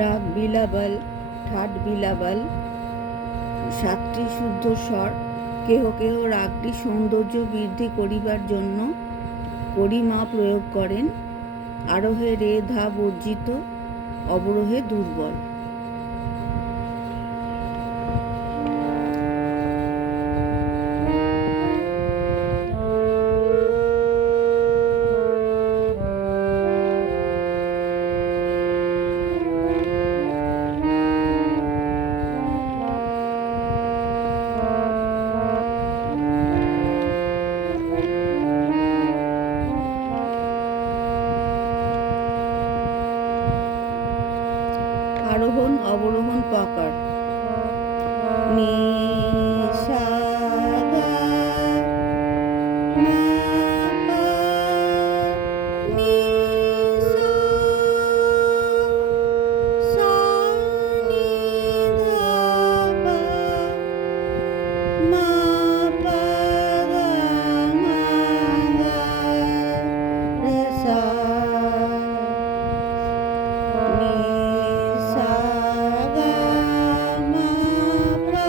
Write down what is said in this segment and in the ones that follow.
রাগ বিলাবাল, ঠাট বিলাবাল, সাতটি শুদ্ধ স্বর। কেহ কেহ রাগটি সৌন্দর্য বৃদ্ধি করিবার জন্য করিমা প্রয়োগ করেন। আরোহে রে ধা বর্জিত, অবরোহে দুর্বল। আরোহণ অবরোহণ পাকার। নি সা গা মা পা নি সা সা নি ধা পা মা পা গা মা গা রে সা নি সা গা মা পা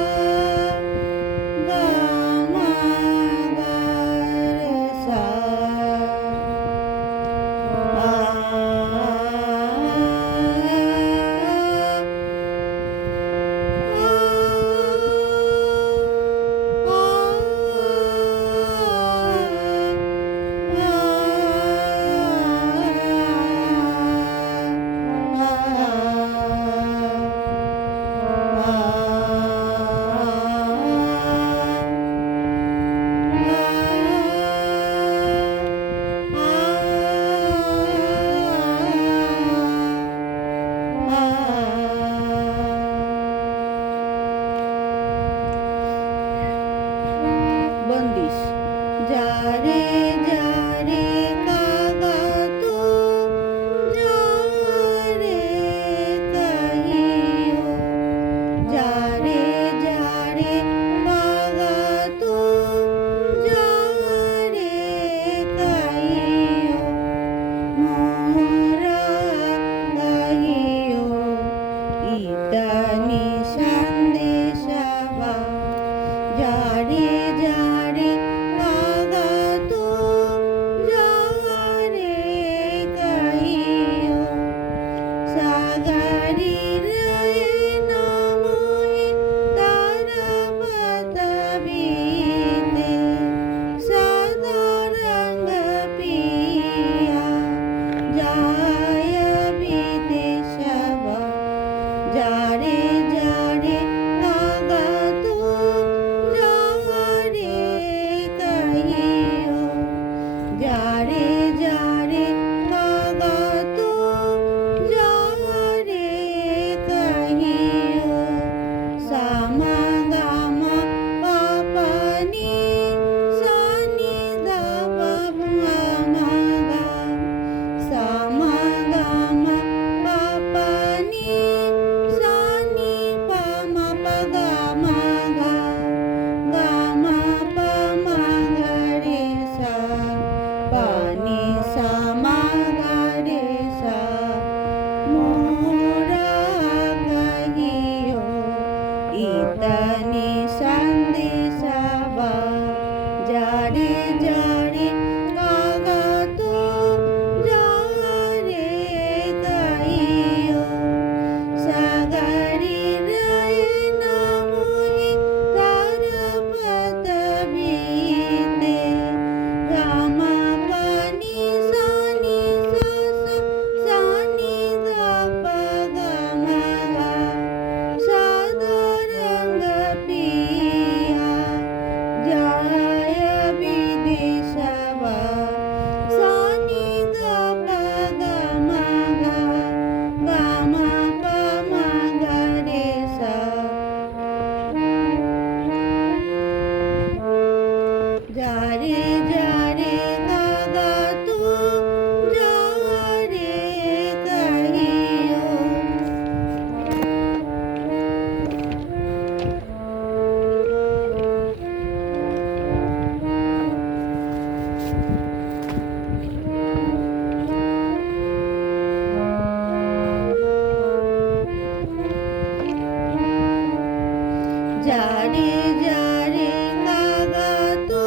জারে জারে কাগা তু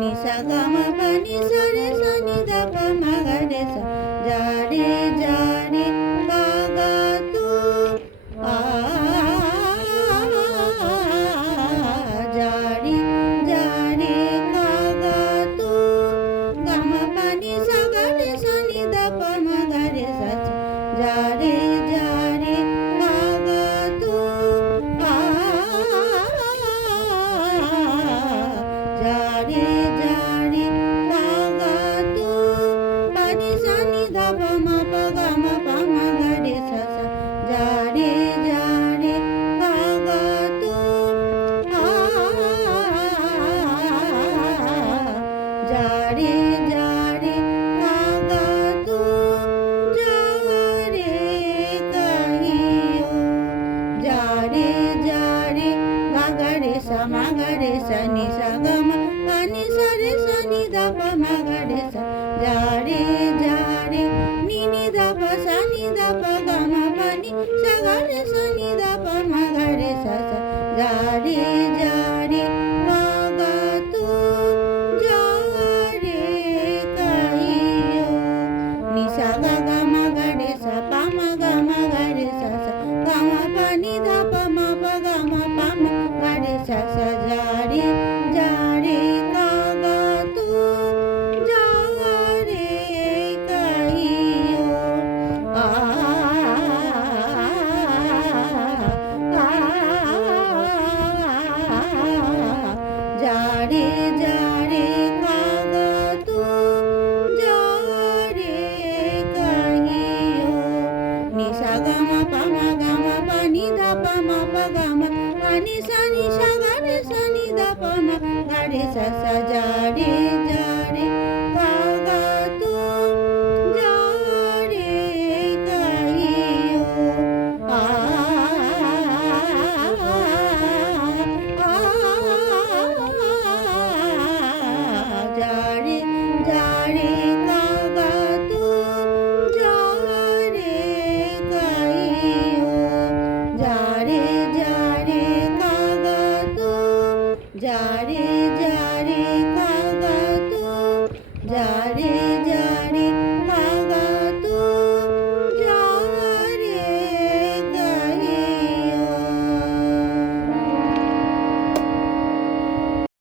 নিসা গামা পানি সারে সানি দা পা মা গা রে সা জারে জারে কাগা তু আ জারে জারে কাগা তু গামা পানি সা গা রে সানি দা পা মা গা রে সা জারে জারে কাগা তু জারে জারে কাগা তু পানি সানি দা পা মা পা গা মা পা মা গা রে সা সা জারে জারে কাগা তু জারে জারে কাগা তু জারে কাহিও জারে জারে গাগা রে সা মা গা রে সা নি সা গা মা পা নি সা রে সা নি দা পা মা গা রে সা জারে জারে নি নি দা পা সা নি দা পা গা মা পা নি সা গা রে সা নি দা পা মা গা রে সা সা জারে জারে কাগা তু জারে কাহিও নি সা গা গা মা গা রে সা পা মা গা